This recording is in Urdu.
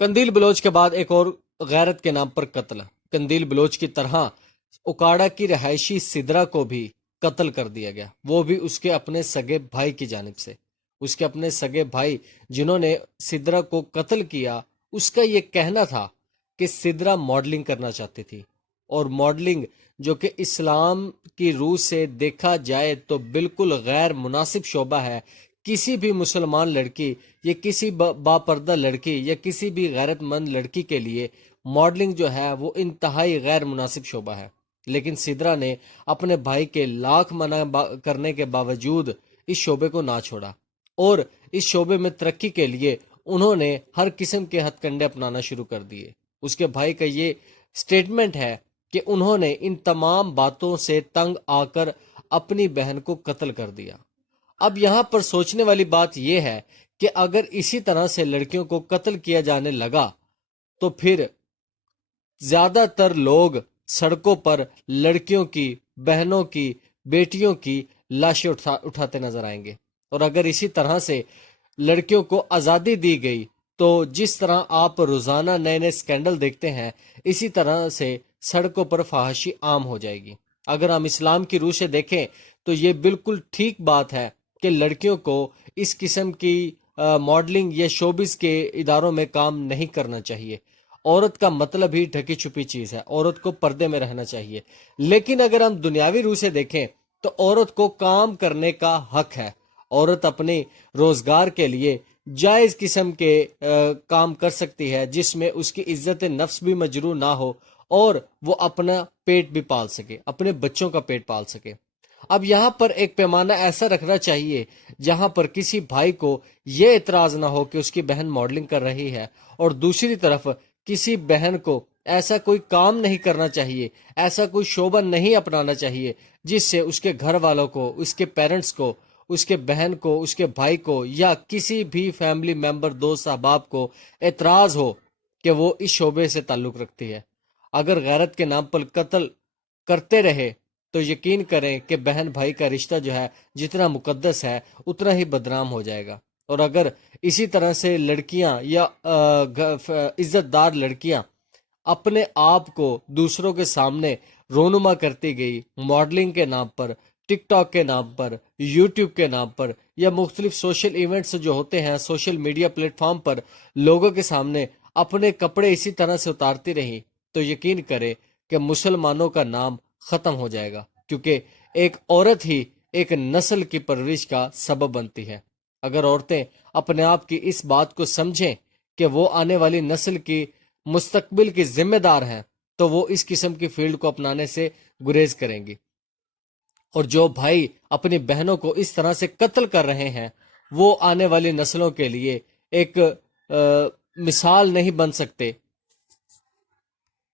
قندیل بلوچ کے بعد ایک اور غیرت کے نام پر قتل۔ قندیل بلوچ کی طرح اکاڑا کی رہائشی سدرا کو بھی قتل کر دیا گیا، وہ بھی اس کے اپنے سگے بھائی کی جانب سے۔ اس کے اپنے سگے بھائی جنہوں نے سدرا کو قتل کیا، اس کا یہ کہنا تھا کہ سدرا ماڈلنگ کرنا چاہتی تھی، اور ماڈلنگ جو کہ اسلام کی روح سے دیکھا جائے تو بالکل غیر مناسب شعبہ ہے۔ کسی بھی مسلمان لڑکی یا کسی باپردہ لڑکی یا کسی بھی غیرت مند لڑکی کے لیے ماڈلنگ جو ہے وہ انتہائی غیر مناسب شعبہ ہے، لیکن سدرا نے اپنے بھائی کے لاکھ منع کرنے کے باوجود اس شعبے کو نہ چھوڑا، اور اس شعبے میں ترقی کے لیے انہوں نے ہر قسم کے ہتھ کنڈے اپنانا شروع کر دیے۔ اس کے بھائی کا یہ سٹیٹمنٹ ہے کہ انہوں نے ان تمام باتوں سے تنگ آ کر اپنی بہن کو قتل کر دیا۔ اب یہاں پر سوچنے والی بات یہ ہے کہ اگر اسی طرح سے لڑکیوں کو قتل کیا جانے لگا تو پھر زیادہ تر لوگ سڑکوں پر لڑکیوں کی، بہنوں کی، بیٹیوں کی لاشیں اٹھاتے نظر آئیں گے، اور اگر اسی طرح سے لڑکیوں کو آزادی دی گئی تو جس طرح آپ روزانہ نئے نئے سکینڈل دیکھتے ہیں، اسی طرح سے سڑکوں پر فحاشی عام ہو جائے گی۔ اگر ہم اسلام کی روح سے دیکھیں تو یہ بالکل ٹھیک بات ہے کہ لڑکیوں کو اس قسم کی ماڈلنگ یا شوبز کے اداروں میں کام نہیں کرنا چاہیے۔ عورت کا مطلب ہی ڈھکی چھپی چیز ہے، عورت کو پردے میں رہنا چاہیے۔ لیکن اگر ہم دنیاوی روح سے دیکھیں تو عورت کو کام کرنے کا حق ہے۔ عورت اپنے روزگار کے لیے جائز قسم کے کام کر سکتی ہے، جس میں اس کی عزت نفس بھی مجروح نہ ہو اور وہ اپنا پیٹ بھی پال سکے، اپنے بچوں کا پیٹ پال سکے۔ اب یہاں پر ایک پیمانہ ایسا رکھنا چاہیے جہاں پر کسی بھائی کو یہ اعتراض نہ ہو کہ اس کی بہن ماڈلنگ کر رہی ہے، اور دوسری طرف کسی بہن کو ایسا کوئی کام نہیں کرنا چاہیے، ایسا کوئی شعبہ نہیں اپنانا چاہیے جس سے اس کے گھر والوں کو، اس کے پیرنٹس کو، اس کے بہن کو، اس کے بھائی کو یا کسی بھی فیملی ممبر، دوست احباب کو اعتراض ہو کہ وہ اس شعبے سے تعلق رکھتی ہے۔ اگر غیرت کے نام پر قتل کرتے رہے تو یقین کریں کہ بہن بھائی کا رشتہ جو ہے جتنا مقدس ہے اتنا ہی بدنام ہو جائے گا۔ اور اگر اسی طرح سے لڑکیاں یا عزت دار لڑکیاں اپنے آپ کو دوسروں کے سامنے رونما کرتی گئی، ماڈلنگ کے نام پر، ٹک ٹاک کے نام پر، یوٹیوب کے نام پر، یا مختلف سوشل ایونٹس جو ہوتے ہیں سوشل میڈیا پلیٹ فارم پر، لوگوں کے سامنے اپنے کپڑے اسی طرح سے اتارتی رہی تو یقین کرے کہ مسلمانوں کا نام ختم ہو جائے گا، کیونکہ ایک عورت ہی ایک نسل کی پرورش کا سبب بنتی ہے۔ اگر عورتیں اپنے آپ کی اس بات کو سمجھیں کہ وہ آنے والی نسل کی مستقبل کی ذمہ دار ہیں تو وہ اس قسم کی فیلڈ کو اپنانے سے گریز کریں گی۔ اور جو بھائی اپنی بہنوں کو اس طرح سے قتل کر رہے ہیں وہ آنے والی نسلوں کے لیے ایک مثال نہیں بن سکتے،